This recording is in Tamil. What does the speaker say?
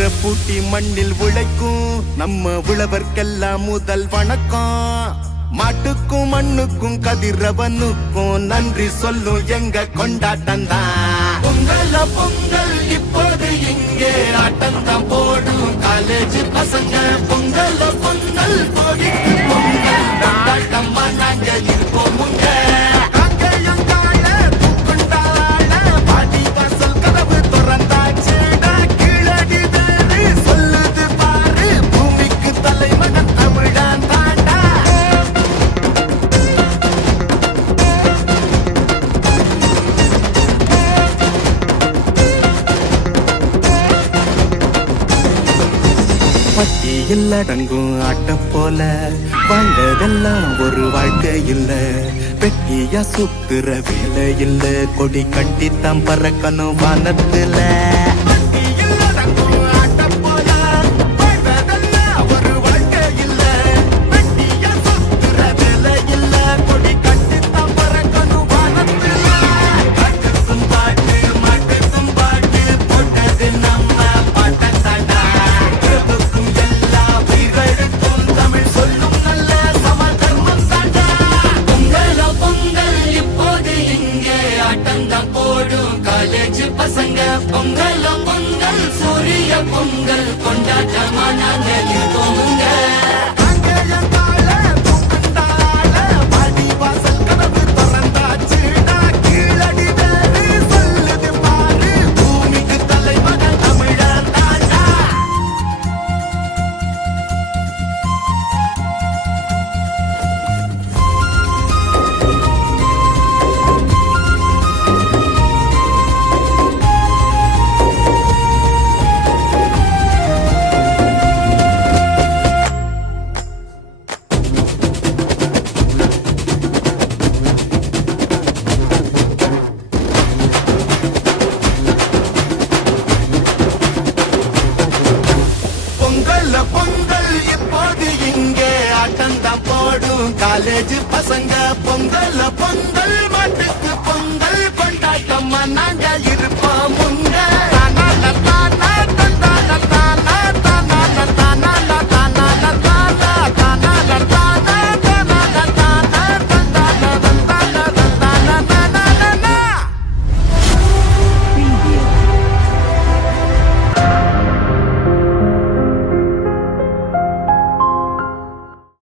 உசுர பூட்டி மண்ணில் உழைக்கும் நம்ம உழவர்க்கெல்லாம் முதல் வணக்கம். மாட்டுக்கும் மண்ணுக்கும் கதிரவனுக்கும் நன்றி சொல்லும் எங்க கொண்டாட்டம் தான். பொங்கல் பொங்கல் இப்போது இங்கே ஆட்டம் தான் போடும் காலேஜ் பசங்க. பொங்கல் பொங்கல் போடிக்கு பொங்கல் கொண்டாட்டமா நாங்க இருப்போம். பட்டியில் அடங்கும் ஆட்ட போல வாழ்ந்ததெல்லாம் ஒரு வாழ்க்கை இல்ல. வெட்டியா சுத்துற வேலை இல்ல, கொடி கட்டித்தான் பறக்கணும் வானத்துல. பசங்க பொங்கல் பொங்கல் சூரிய பொங்கல் கொண்டாட்டமா நாங்க இருக்கோமுங்க. பொங்கல் இப்போது இங்கே ஆட்டந்தான் போடும் காலேஜ் பசங்க. பொங்கல் பொங்கல் மாட்டுக்கு பொங்கல் கொண்டாட்டமா நாங்க